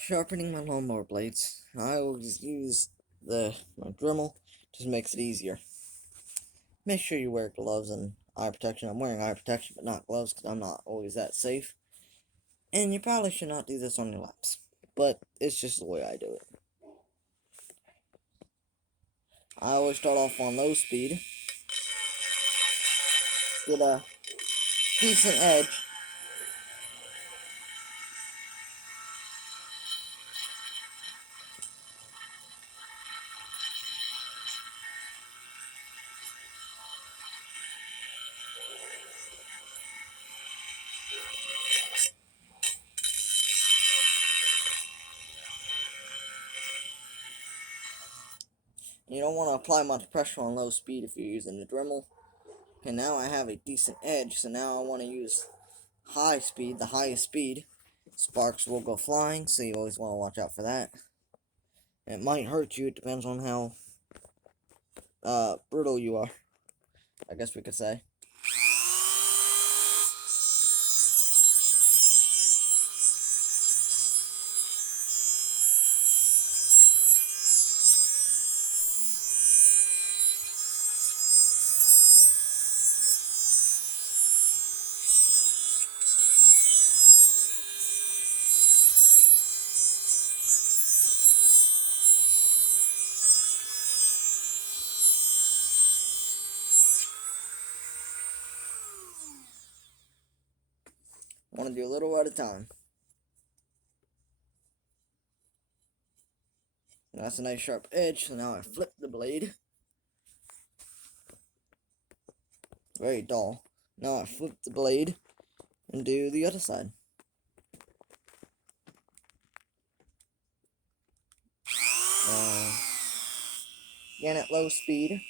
Sharpening my lawnmower blades. I always use my Dremel, just makes it easier. Make sure you wear gloves and eye protection. I'm wearing eye protection, but not gloves because I'm not always that safe. And you probably should not do this on your laps, but it's just the way I do it. I always start off on low speed, get a decent edge. You don't want to apply much pressure on low speed if you're using the Dremel. Okay, now I have a decent edge, so now I want to use high speed, the highest speed. Sparks will go flying, so you always want to watch out for that. It might hurt you, it depends on how brutal you are, I guess we could say. Want to do a little at a time. Now that's a nice sharp edge, so now I flip the blade. Very dull. Now I flip the blade and do the other side. Again at low speed.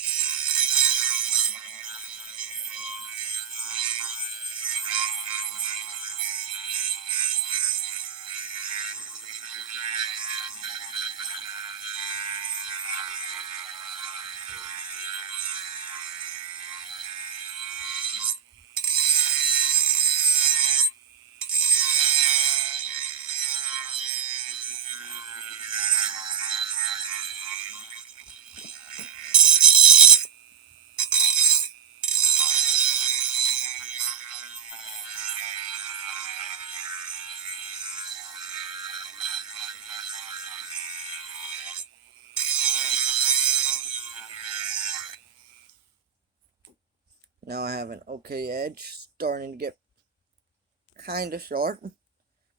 Now I have an okay edge, starting to get kind of sharp.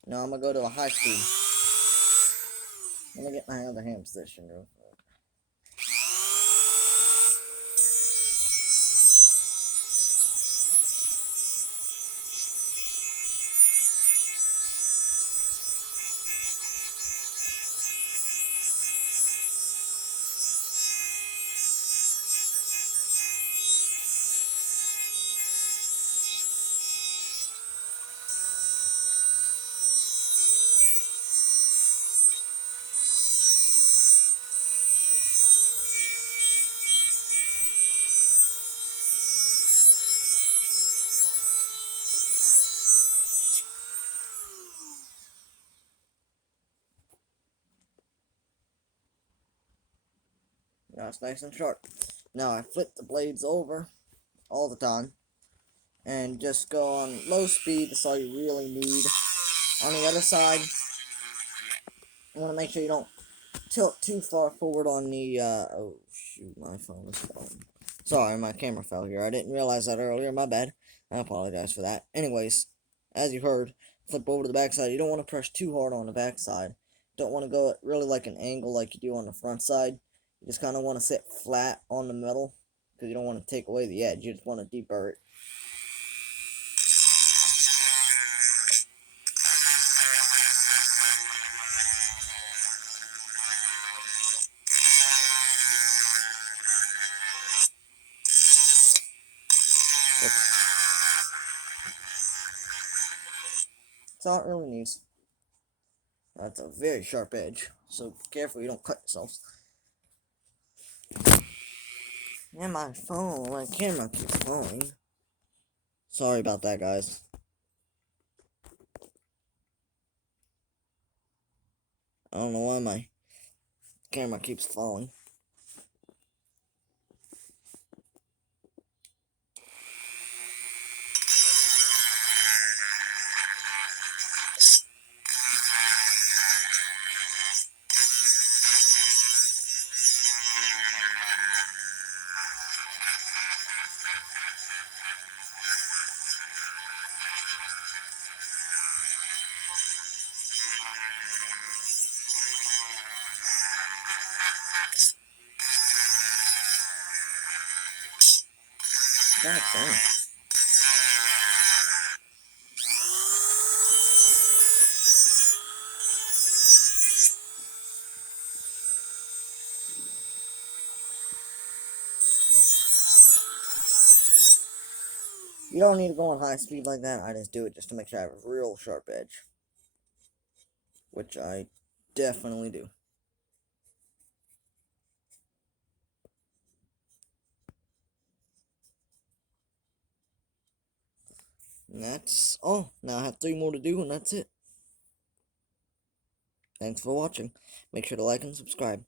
Now I'm going to go to a high speed. Let me get my other hand position real quick. Now it's nice and sharp. Now I flip the blades over all the time and just go on low speed. That's all you really need. On the other side, you want to make sure you don't tilt too far forward on the, oh shoot, my phone is falling. Sorry, my camera fell here. I didn't realize that earlier, my bad. I apologize for that. Anyways, as you heard, flip over to the backside. You don't want to press too hard on the backside. Don't want to go at really like an angle like you do on the front side. You just kind of want to sit flat on the middle, because you don't want to take away the edge. You just want to deburr it. That's all it really needs. That's a very sharp edge, so be careful you don't cut yourselves. And my phone, my camera keeps falling. Sorry about that, guys. don't know why my camera keeps falling. God dang. You don't need to go on high speed like that. I just do it just to make sure I have a real sharp edge. Which I definitely do. And that's all. Now I have 3 more to do, and that's it. Thanks for watching. Make sure to like and subscribe.